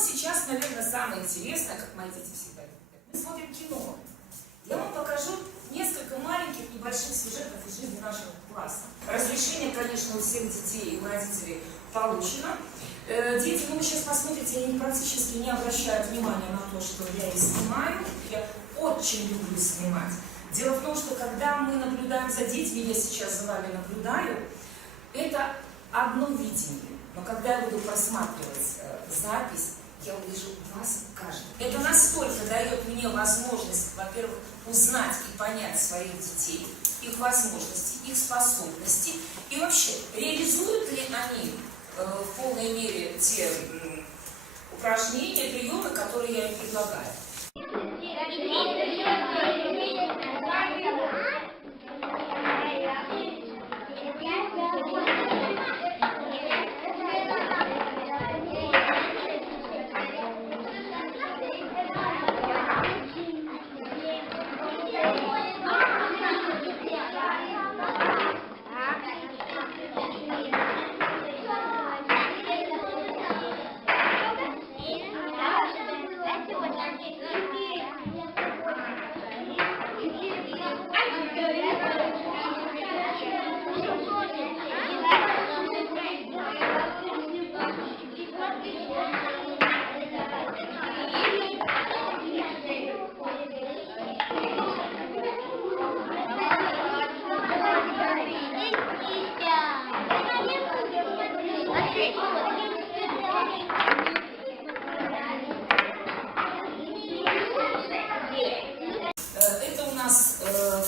сейчас, наверное, самое интересное, как мои дети всегда любят. Мы смотрим кино. Я вам покажу несколько маленьких небольших сюжетов из жизни нашего класса. Разрешение, конечно, у всех детей и у родителей получено. Дети, вы сейчас посмотрите, они практически не обращают внимания на то, что я их снимаю. Я очень люблю снимать. Дело в том, что когда мы наблюдаем за детьми, я сейчас за вами наблюдаю, это одно видение. Но когда я буду просматривать запись, я увижу вас каждый. Это настолько дает мне возможность, во-первых, узнать и понять своих детей, их возможности, их способности, и вообще, реализуют ли они в полной мере те упражнения, приемы, которые я им предлагаю. Это у нас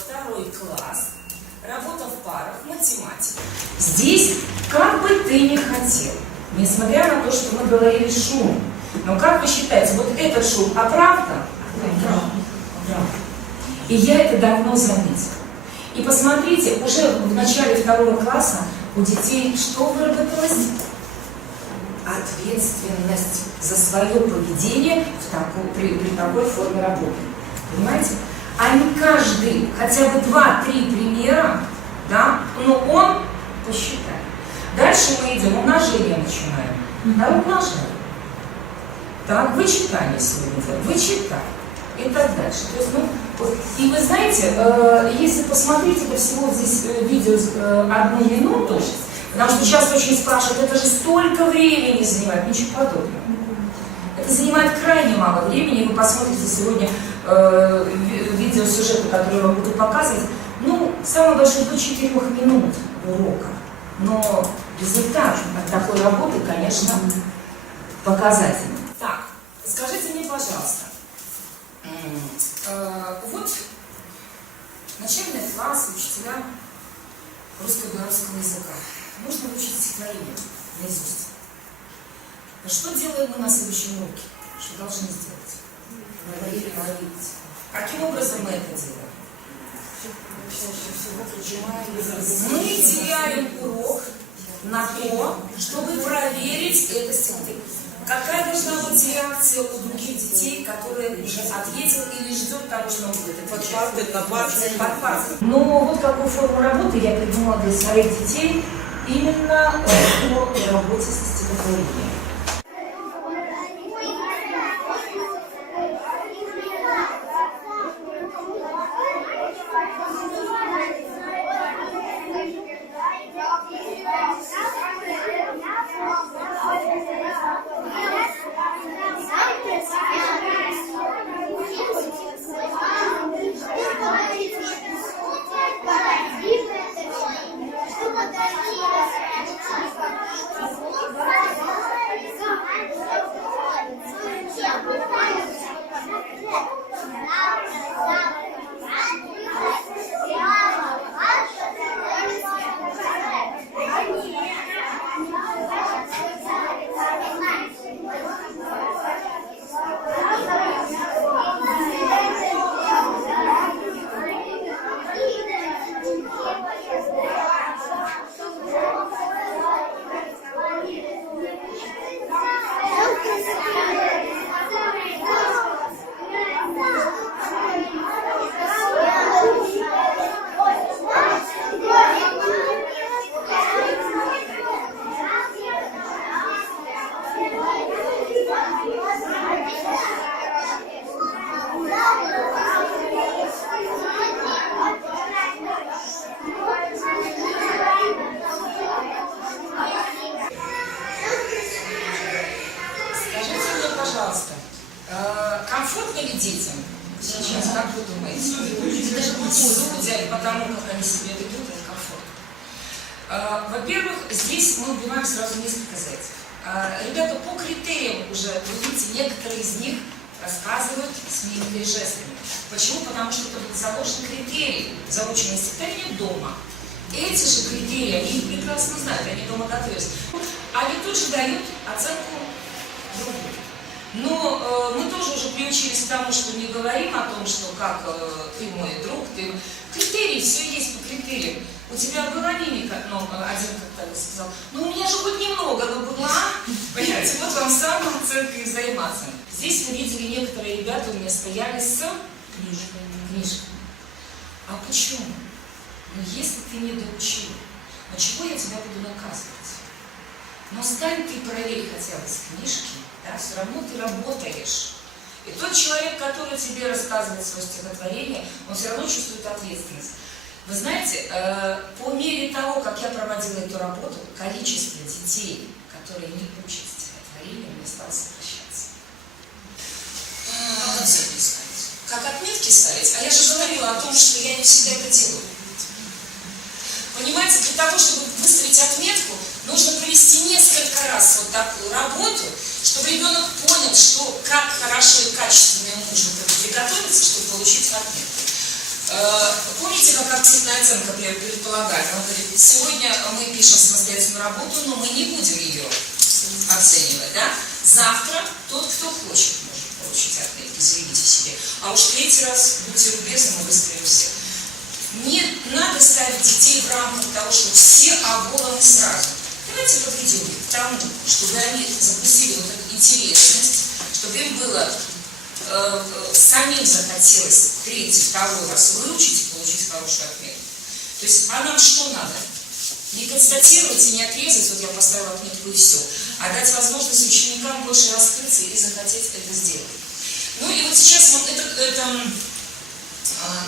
второй класс, работа в парах, математика. Здесь, как бы ты ни хотел, несмотря на то, что мы говорили шум, но как вы считаете, вот этот шум оправдан? Оправдан. И я это давно заметила. И посмотрите, уже в начале второго класса у детей что выработалось? Ответственность за свое поведение при такой форме работы. Понимаете? Они каждый, хотя бы 2-3 примера, да, но он посчитает. Дальше мы идем, умножение начинаем. Да, умножаем. Так, вычитание сегодня делаем, вычитаем. И так дальше. То есть, ну, вот. И вы знаете, если посмотреть, это всего здесь видео 1 минуту, потому что сейчас очень спрашивают, это же столько времени занимает, ничего подобного. Это занимает крайне мало времени, вы посмотрите сегодня видеосюжеты, которые я вам буду показывать, ну, самое большое до 4 минут урока. Но результат от такой работы, конечно, показательный. Так, скажите мне, пожалуйста, вот начальный класс, учителя русско-белорусского языка. Нужно выучить стихотворение наизусть. Что делаем мы на следующем уроке? Что должны сделать? Проверить. Каким образом мы это делаем? Мы теряем урок на то, чтобы проверить это стихотворение. Какая должна быть реакция у других детей, которые уже ответил или ждет того, что он будет отвечать? Под партой. Но вот какую форму работы я придумала для своих детей именно по работе со стихотворением. Во-первых, здесь мы убиваем сразу несколько зайцев. Ребята, по критериям уже, вы видите, некоторые из них рассказывают с мимикой и жестами. Почему? Потому что это будет заложен критерий заученного стихотворения дома. Эти же критерии, они их прекрасно знают, они дома готовятся. Они тут же дают оценку другую. Но мы тоже уже приучились к тому, что не говорим о том, что как ты мой друг, ты... Критерии, все есть по критериям. У тебя была мимика, ну, один как-то сказал, ну у меня же хоть немного, но была. Понимаете, вот вам самая оценка и взаимооценка. Здесь вы видели, некоторые ребята у меня стояли с книжками. А почему? Ну если ты не доучил, ну чего я тебя буду наказывать? Но стань ты проверь хотя бы с книжки, да, все равно ты работаешь. И тот человек, который тебе рассказывает свое стихотворение, он все равно чувствует ответственность. Вы знаете, по мере того, как я проводила эту работу, количество детей, которые не учат стихотворение, мне стало сокращаться. Оценки ставить. Как отметки ставить? А я же говорила о том, что я не всегда это делаю. Понимаете, для того, чтобы выставить отметку, нужно провести несколько раз вот такую работу, чтобы ребенок понял, что как хорошо и качественно ему нужно приготовиться, чтобы получить отметку. Помните, как активная оценка предполагает? Она говорит, сегодня мы пишем самостоятельную работу, но мы не будем ее оценивать. Да? Завтра тот, кто хочет, может получить отметки, заявите себе. А уж третий раз, будьте любезны, мы выставим всех. Не надо ставить детей в рамках того, что все оболаны сразу. Давайте подведем к тому, чтобы они запустили вот эту интересность, чтобы им было самим захотелось третий, второй раз выучить и получить хорошую отметку. То есть, а нам что надо? Не констатировать и не отрезать, вот я поставила отметку и все, а дать возможность ученикам больше раскрыться и захотеть это сделать. Ну и вот сейчас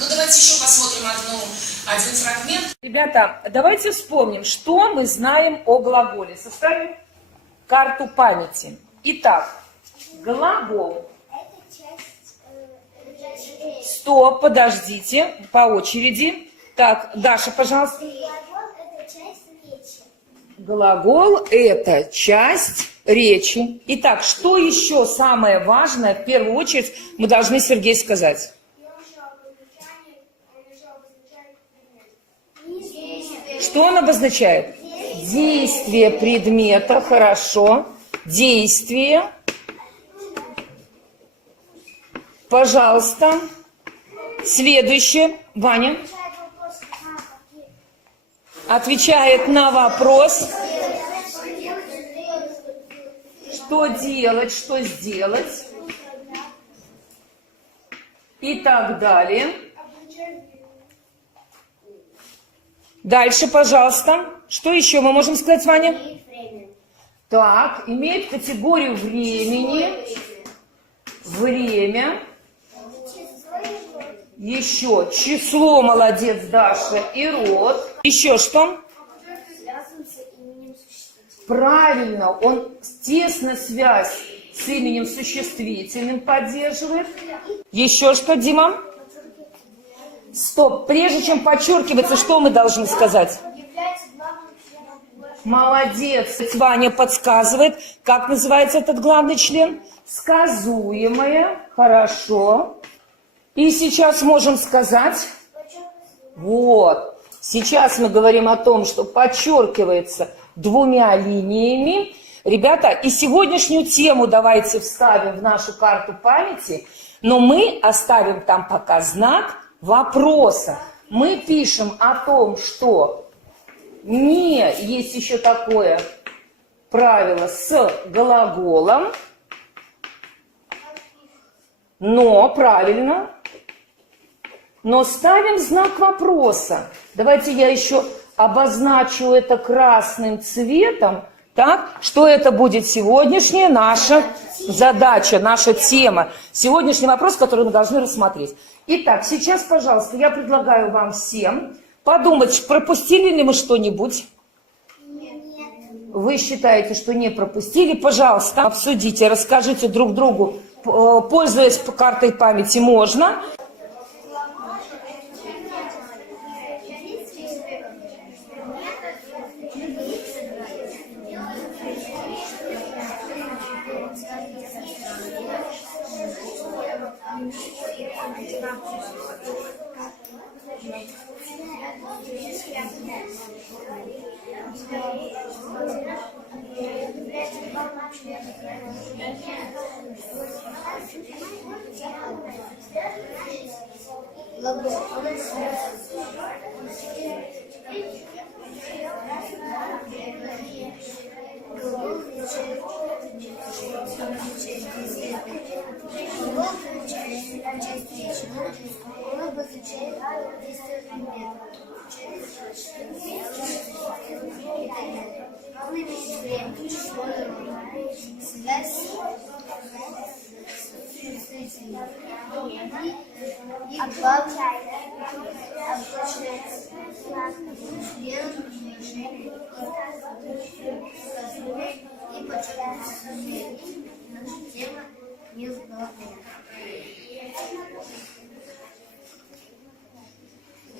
ну давайте еще посмотрим один фрагмент. Ребята, давайте вспомним, что мы знаем о глаголе. Составим карту памяти. Итак, глагол. Стоп, подождите, по очереди. Так, Даша, пожалуйста. Глагол – это часть речи. Итак, что еще самое важное, в первую очередь, мы должны, Сергей, сказать? Что он обозначает? Действие предмета, хорошо. Действие. Пожалуйста. Следующее. Ваня. Отвечает на вопрос. Что делать, что сделать. И так далее. Дальше, пожалуйста. Что еще мы можем сказать, Ваня? Так, имеет категорию времени. Время. Еще число, молодец, Даша, и род. Еще что? Правильно, он тесно связь с именем существительным поддерживает. Еще что, Дима? Стоп, прежде чем подчеркивается, что мы должны сказать? Молодец, Ваня подсказывает. Как называется этот главный член? Сказуемое. Хорошо. И сейчас можем сказать, вот, сейчас мы говорим о том, что подчеркивается двумя линиями. Ребята, и сегодняшнюю тему давайте вставим в нашу карту памяти, но мы оставим там пока знак вопроса. Мы пишем о том, что не есть еще такое правило с глаголом, но, правильно, но ставим знак вопроса. Давайте я еще обозначу это красным цветом, так, что это будет сегодняшняя наша задача, наша тема. Сегодняшний вопрос, который мы должны рассмотреть. Итак, сейчас, пожалуйста, я предлагаю вам всем подумать, пропустили ли мы что-нибудь? Нет. Вы считаете, что не пропустили? Пожалуйста, обсудите, расскажите друг другу, пользуясь картой памяти, можно.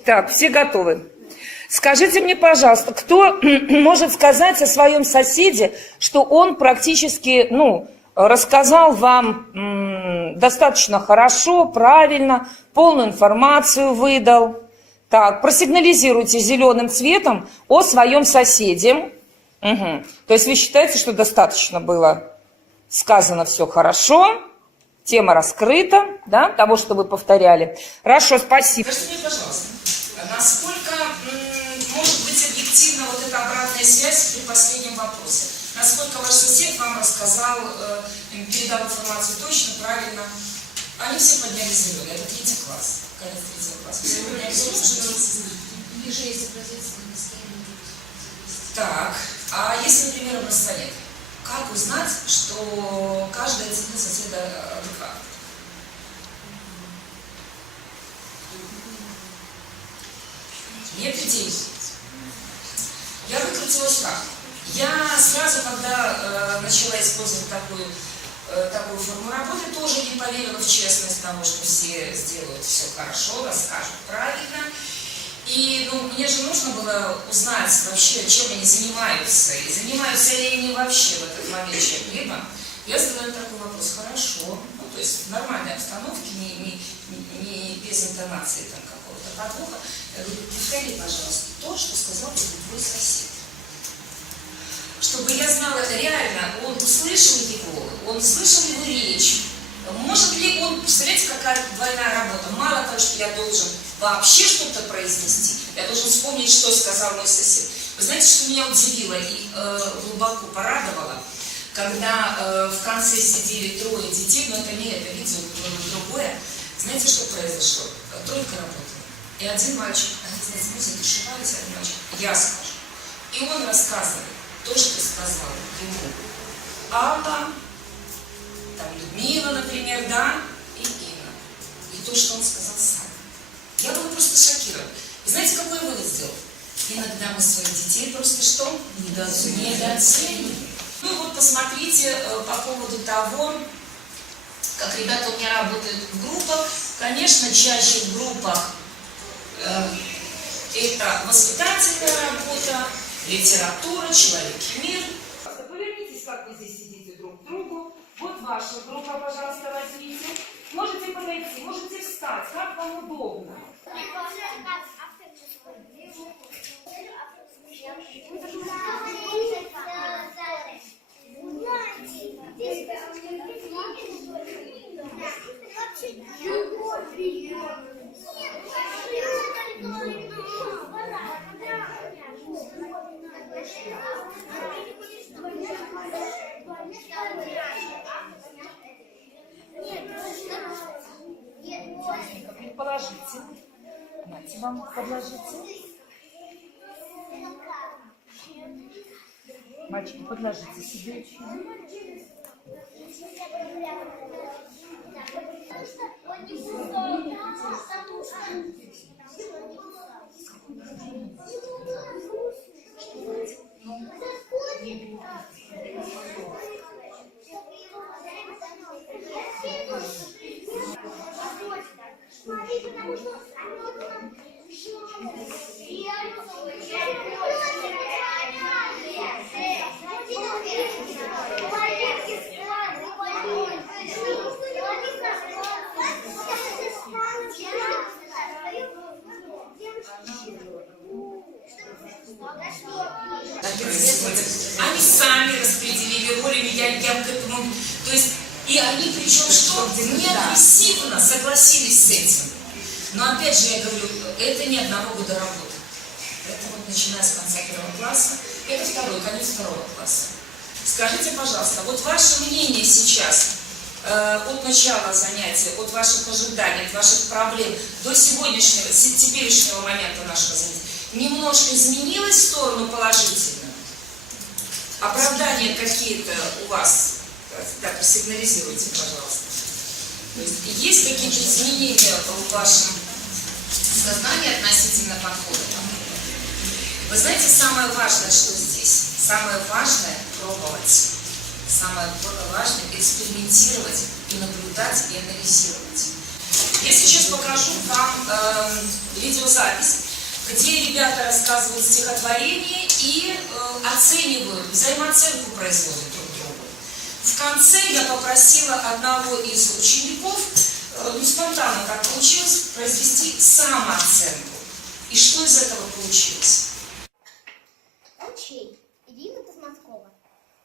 Так, все готовы? Скажите мне, пожалуйста, кто может сказать о своем соседе, что он практически, рассказал вам достаточно хорошо, правильно, полную информацию выдал? Так, просигнализируйте зеленым цветом о своем соседе. Угу. То есть вы считаете, что достаточно было сказано все хорошо, тема раскрыта, да, того, что вы повторяли. Хорошо, спасибо. Скажите мне, пожалуйста, насколько может быть объективна вот эта обратная связь при последнем вопросе? Насколько ваш сосед вам рассказал, передал информацию точно, правильно? Они все подняли зеленый. Это 3 класс. Конец 3 класса. Все подняли зеленый. Так, а если, например, образца нет? Как узнать, что каждая оценка соседа адекватна? Нет людей. Я выкрутилась как? Я сразу, когда начала использовать такую форму работы, тоже не поверила в честность того, что все сделают все хорошо, расскажут правильно. И мне же нужно было узнать вообще, чем они занимаются, и занимаются ли они вообще в этот момент чем-либо. Я задала такой вопрос: хорошо, то есть в нормальной обстановке, не без интонации там какого-то подвоха. Я говорю: повтори, пожалуйста, то, что сказал тебе твой сосед. Чтобы я знала, реально, он услышал его, он слышал его речь. Может ли он, представляете, какая двойная работа? Мало того, что я должен вообще что-то произнести, я должен вспомнить, что сказал мой сосед. Вы знаете, что меня удивило и глубоко порадовало, когда в конце сидели 3 детей, но это не это видео, было другое. Знаете, что произошло? Тройка работала. И один мальчик, знаете, мы задушевались, один мальчик, я скажу. И он рассказывает то, что сказал ему Алла, там Людмила, например, да, и Инна. И то, что он сказал сам. Я была просто шокирована. И знаете, какой вывод сделал? Иногда мы своих детей просто что? Недооцениваем. Вот посмотрите по поводу того, как ребята у меня работают в группах. Конечно, чаще в группах это воспитательная работа, литература, человек и мир. Повернитесь, как вы здесь сидите друг к другу. Вот ваша группа, пожалуйста, возьмите. Можете подойти, можете встать, как вам удобно. Положите. Давайте вам подложите. Мальчики, подложите себе. происходит. Они сами распределили роли, я к этому... То есть, и они, причем что, не агрессивно согласились с этим. Но опять же, я говорю, это не одного года работы. Это вот начиная с конца первого класса, это конец второго класса. Скажите, пожалуйста, вот ваше мнение сейчас от начала занятия, от ваших ожиданий, от ваших проблем до сегодняшнего, теперешнего момента нашего занятия немножко изменилось в сторону положительно? Оправдания какие-то у вас? Так, сигнализируйте, пожалуйста. То есть какие-то изменения в вашем сознании относительно подхода? Вы знаете, самое важное, что здесь? Самое важное – пробовать. Самое важное – экспериментировать и наблюдать, и анализировать. Я сейчас покажу вам видеозапись, где ребята рассказывают стихотворение и оценивают, взаимооценку производят друг другу. В конце я попросила одного из учеников, спонтанно так получилось, произвести самооценку. И что из этого получилось? Ручей. Ирина Тосматкова.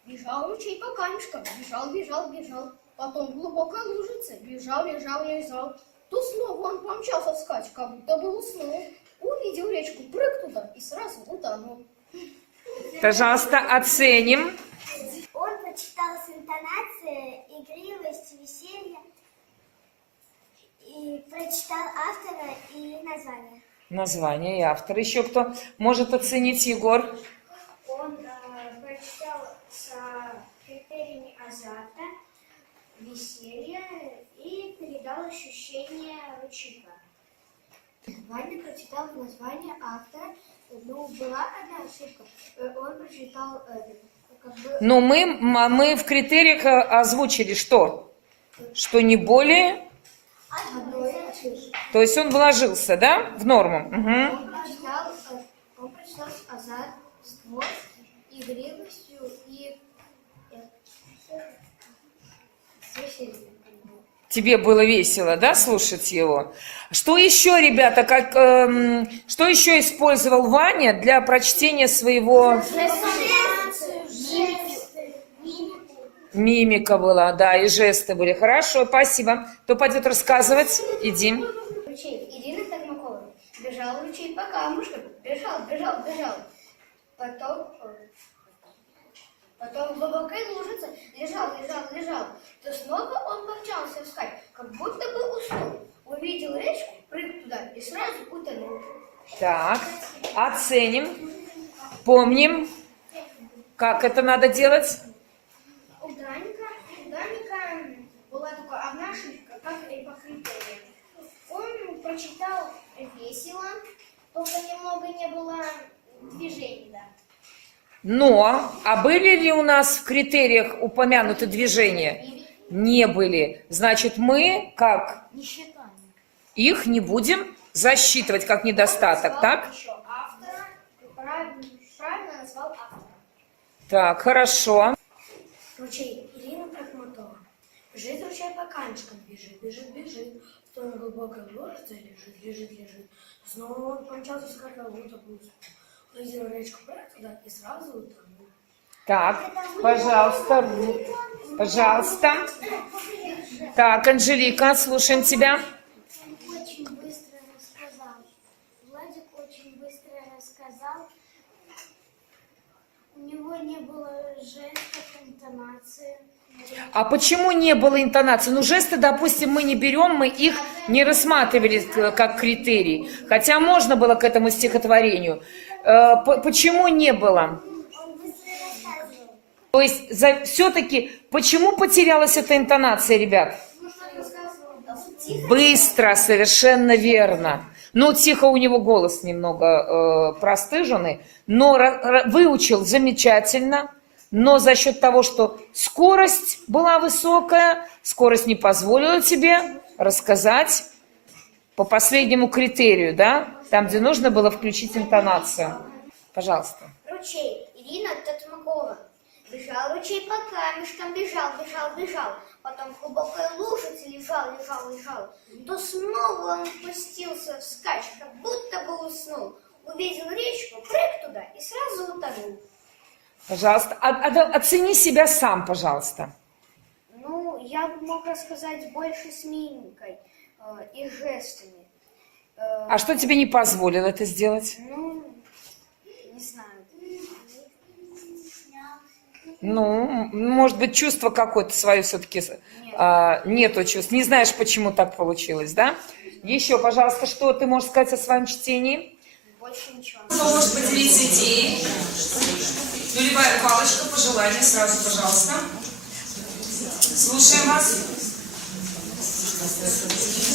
Бежал ручей по камешкам, бежал, бежал, бежал. Потом глубокая лужица, бежал, лежал, лежал. То снова он помчался вскачь, как будто бы уснул. Увидел речку, прыг туда и сразу утонул. Пожалуйста, оценим. Он прочитал с интонацией игривость, веселье и прочитал автора и название. Название и автор. Еще кто может оценить, Егор? Он прочитал с критериями азарта, веселья и передал ощущение ручейка. Ваня прочитал название автора, но была одна ошибка. Он прочитал Но мы в критериях озвучили что? Что не более... одной ошибки. То есть он вложился, да, в норму? Угу. Он прочитал азартство, игривостью и с весельем. Тебе было весело, да, слушать его? Что еще, ребята, что еще использовал Ваня для прочтения своего... Мимика была, да, и жесты были. Хорошо, спасибо. Кто пойдет рассказывать? Иди. Ручей. Ирина Токмакова. Бежал ручей по камушкам. Бежал, бежал, бежал. Потом в глубокой лужице лежал, лежал, лежал. То снова он помчался вскачь, как будто бы уснул. Увидел речку, прыг туда и сразу утонул. Так, оценим, помним, как это надо делать. У Даника была такая одна ошибка, как и по критериям. Он прочитал весело, только немного не было движений, да. Но, а были ли у нас в критериях упомянуты движения? Не были. Значит, мы, как Не считаем. их не будем засчитывать как недостаток, так? Еще автора, правильно назвал автора. Так, хорошо. Ручей. Ирина Прохматова. Бежит ручей по камешкам, бежит, бежит, бежит. Потом глубокая лужица лежит, лежит, лежит. Снова он помчался с будто бы увидел речку, прыг туда и сразу утонул. Так, пожалуйста, пожалуйста. Так, Анжелика, слушаем тебя. Очень быстро рассказал. Владик очень быстро рассказал. У него не было жестов, интонации. А почему не было интонации? Ну, жесты, допустим, мы не берем, мы их не рассматривали как критерий. Хотя можно было к этому стихотворению. Почему не было? Он быстро рассказывал. То есть, все-таки, почему потерялась эта интонация, ребят? Быстро, совершенно верно. Ну, тихо, у него голос немного простыженный, но выучил замечательно. Но за счет того, что скорость была высокая, скорость не позволила тебе рассказать по последнему критерию, да? Там, где нужно было включить интонацию. Пожалуйста. Ручей. Ирина Токмакова. Бежал ручей по камешкам, бежал, бежал, бежал. Потом в глубокой лужице лежал, лежал, лежал. То снова он пустился вскачь, как будто бы уснул. Увидел речку, прыг туда и сразу утонул. Пожалуйста, оцени себя сам, пожалуйста. Ну, я бы мог рассказать больше с мимикой и жестами. А что тебе не позволило это сделать? Ну, не знаю. Ну, может быть, чувство какое-то свое все-таки нету чувств. Не знаешь, почему так получилось, да? Еще, пожалуйста, что ты можешь сказать о своем чтении? Больше ничего. Кто может поделиться идеей? Нулевая палочка, пожелания сразу, пожалуйста. Слушаем вас.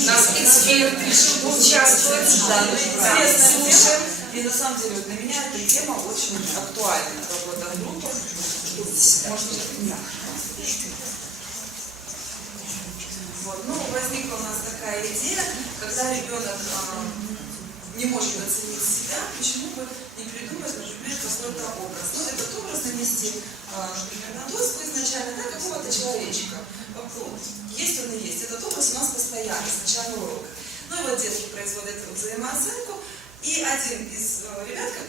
У нас эксперт решил поучаствовать. Да, слушаем. И на самом деле вот для меня эта тема очень актуальна. Работа в группах. Может быть, да. Вот. Ну, возникла у нас такая идея, когда ребенок не может оценить себя, почему бы не придумать, например, какой-то образ. Ну, этот образ нанести, например, на доску изначально, да, какого-то человечка. Вот. Есть он и есть. Этот образ у нас постоянно, с начала урока. Ну и вот детки производят взаимооценку, и один из ребят, как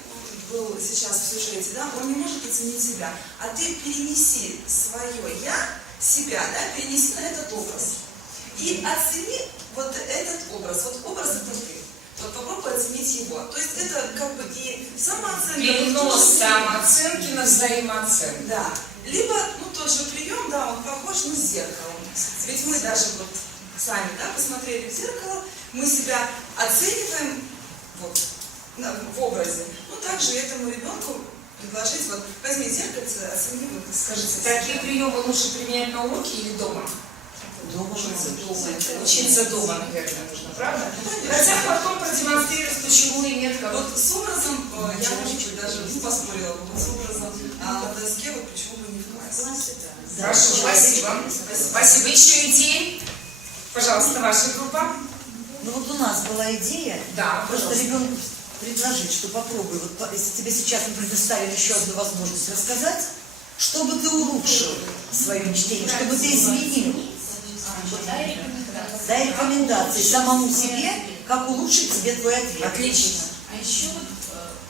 был сейчас в сюжете, да, он не может оценить себя. А ты перенеси свое «я», себя, да, перенеси на этот образ. И оцени вот этот образ. Вот образ это ты. Вот попробуй оценить его. То есть это как бы и самооценка. Перенос самооценки на взаимооценку. Да. Либо, ну, тот же прием, да, он похож на зеркало. Ведь мы даже вот сами, да, посмотрели в зеркало, мы себя оцениваем вот, в образе. Ну, также этому ребенку предложить, вот, возьми зеркальце, оцени, вот, Скажите, такие приемы лучше применять на уроке или дома? дома. Учиться дома, наверное, нужно, правда? Хотя потом продемонстрировать ключевые методы. Вот с образом, я, может быть, даже поспорила, вот с образом на доске, вот почему бы не в классе. Хорошо, спасибо. Спасибо. Еще идеи? Пожалуйста, ваша группа. Ну вот у нас была идея, Да, просто пожалуйста. ребенку предложить, что попробуй, вот если тебе сейчас мы предоставили еще одну возможность рассказать, чтобы ты улучшил свое чтение, чтобы ты изменил. Дай рекомендации самому себе, как улучшить тебе твой ответ. Отлично. А еще вот,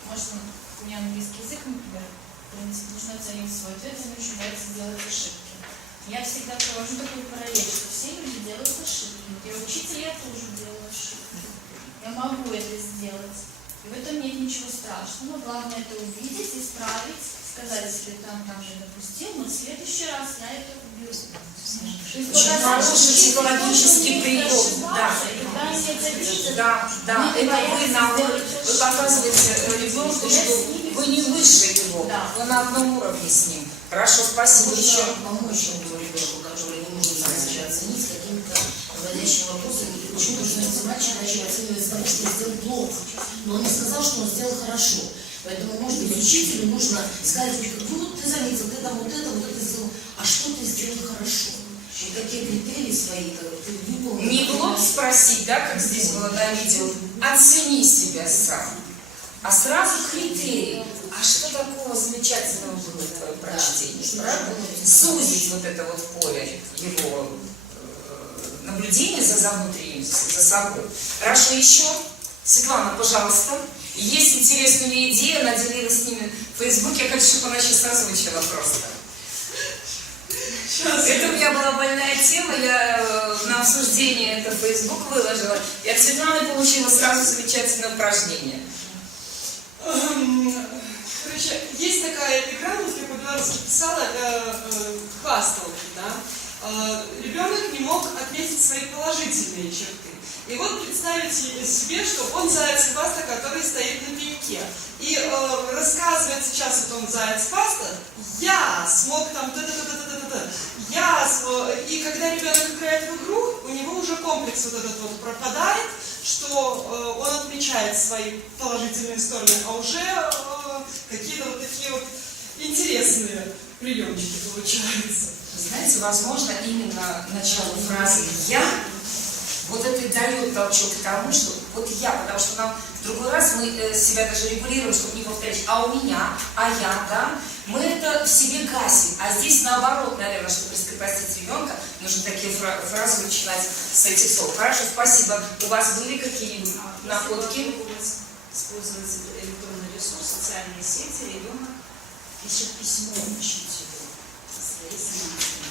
можно, у меня английский язык, например, в принципе, нужно оценить свой ответ, и мне очень нравится делать ошибки. Я всегда провожу такую параллель, что все люди делают ошибки. И учитель я тоже делаю ошибки. Я могу это сделать. И в этом нет ничего страшного. Главное это увидеть, исправить, сказать себе, там же допустил, но в следующий раз я это уберу. Очень хороший психологический прием. Да. Да, это вы показываете ребенку, что вы не выше его, вы на одном уровне с ним. Хорошо, спасибо. Еще. Помочь этому ребенку, который не может сам себя оценить какими-то вводящими вопросами. Почему должен эти мальчик начал оценивать с того, что он сделал плохо, но он не сказал, что он сделал хорошо. Поэтому, может быть, учителю нужно сказать, ну вот ты заметил, ты там вот это сделал, а что ты сделал хорошо? Вот какие критерии свои ты выполнил. Не в лоб спросить, да, как здесь было на видео, оцени себя сам. А сразу критерии. А что такого замечательного было в твоем прочтении, правда? Сузить вот это вот поле его наблюдения за внутренним, за собой. Хорошо, еще. Светлана, пожалуйста. Есть интересные идеи, она делилась с ними в Фейсбуке. Я хочу, чтобы она сейчас озвучила просто. Это у меня была больная тема, я на обсуждение это в Facebook выложила. И от Светланы получила сразу замечательное упражнение. Короче, есть такая игра, вот я по-белорусски писала, это хвасталки, да. Ребенок не мог отметить свои положительные черты. И вот представите себе, что он заяц Баста, который стоит на пеньке. И рассказывает сейчас вот он заяц Баста, я смог там и когда ребенок играет в игру, у него уже комплекс вот этот вот пропадает, что он отмечает свои положительные стороны, а уже какие-то вот такие вот интересные приемчики получаются. Знаете, возможно, именно начало фразы «я» вот это и дает толчок к тому, что вот я, потому что нам в другой раз мы себя даже регулируем, чтобы не повторять «а у меня», «а я», да, мы это в себе гасим, а здесь наоборот, наверное, чтобы раскрепостить ребенка, нужно такие фразы начинать с этих слов. Хорошо, спасибо. У вас были какие-нибудь находки? Использовать электронный ресурс, социальные сети, ребенок пишет письмо учителю своей сотруднице.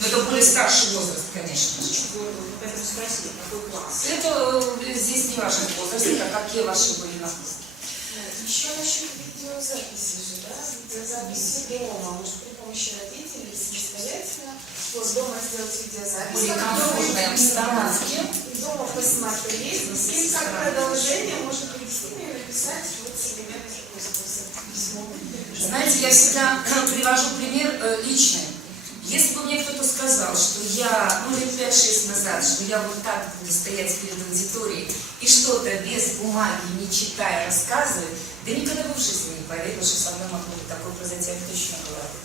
Но это более старший возраст, конечно же. Поэтому спросили, какой класс. Это здесь не важен возраст, а какие ваши были нагрузки. Еще насчет видеозаписи же, да? Видеозаписи дома, может при помощи родителей самостоятельно вот дома сделать видеозапись. Более комфортной обстановке. Дома посмотреть, и как продолжение можно привести и написать вот современный такой способ письмо. Знаете, я всегда привожу пример личный. Если бы мне кто-то сказал, что я, лет 5-6 назад, что я вот так буду стоять перед аудиторией и что-то без бумаги, не читая, рассказывать, да никогда бы в жизни не поверил, что со мной могло бы такое произойти, я точно говорю.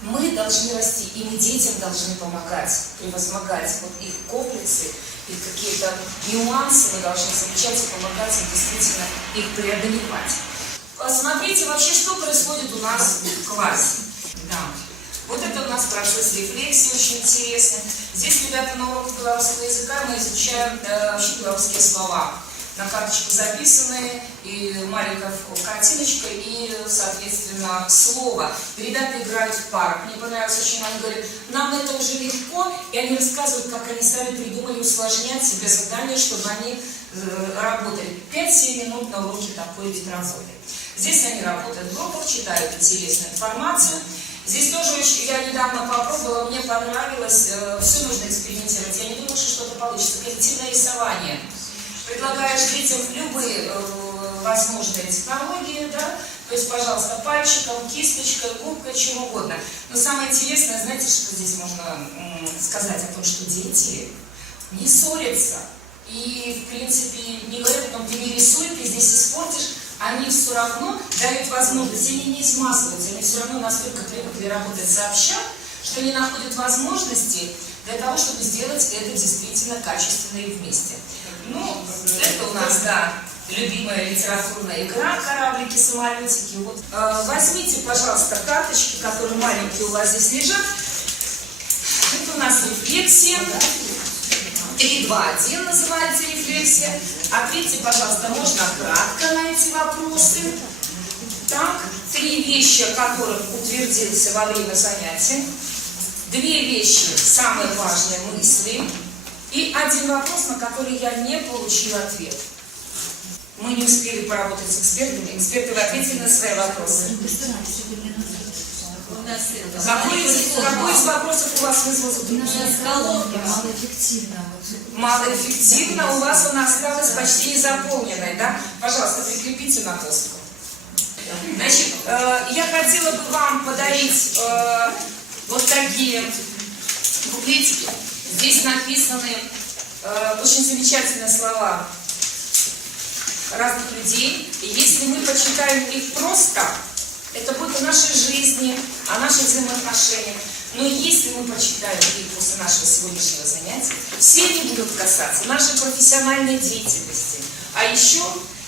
Мы должны расти, и мы детям должны помогать, превозмогать вот их комплексы, их какие-то нюансы, мы должны замечать и помогать им действительно их преодолевать. Посмотрите вообще, что происходит у нас в классе. Да. Вот это у нас процесс рефлексии очень интересный. Здесь, ребята, на уроках белорусского языка мы изучаем вообще белорусские слова. На карточку записаны, и маленькая картиночка, и, соответственно, слово. И ребята играют в парах. Мне понравилось очень, они говорят, нам это уже легко, и они рассказывают, как они сами придумали усложнять себе задание, чтобы они работали 5-7 минут на уроке такой вид работы. Здесь они работают в группах, читают интересную информацию. Здесь тоже очень, я недавно попробовала, мне понравилось, все нужно экспериментировать. Я не думаю, что что-то получится. Коллективное рисование. Предлагаешь детям любые возможные технологии, да, то есть, пожалуйста, пальчиком, кисточкой, губкой, чем угодно. Но самое интересное, знаете, что здесь можно сказать о том, что дети не ссорятся. И, в принципе, не говорят о том, ты не рисуй, ты здесь испортишь. Они все равно дают возможность, они не измазываются, они все равно настолько привыкли работать сообща, что они находят возможности для того, чтобы сделать это действительно качественно и вместе. Ну, это у нас, да, любимая литературная игра «Кораблики, самолетики». Вот. Возьмите, пожалуйста, карточки, которые маленькие у вас здесь лежат. Это у нас рефлексия. 3-2-1 называется рефлексия. Ответьте, пожалуйста, можно кратко на эти вопросы. Так, 3 вещи, о которых утвердился во время занятия. 2 вещи, самые важные мысли. И 1 вопрос, на который я не получила ответ. Мы не успели поработать с экспертами. Эксперты, вы ответили на свои вопросы. Какой из вопросов у вас вызвал затруднение? Малоэффективно. Малоэффективно. У вас она осталась почти незаполненной, да? Пожалуйста, прикрепите на доску. Значит, я хотела бы вам подарить вот такие буклетики. Здесь написаны очень замечательные слова разных людей. И если мы почитаем их просто, это будет о нашей жизни, о наших взаимоотношениях. Но если мы почитаем их после нашего сегодняшнего занятия, все они будут касаться нашей профессиональной деятельности, а еще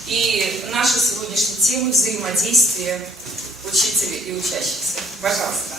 и нашей сегодняшней темы взаимодействия учителей и учащихся. Пожалуйста.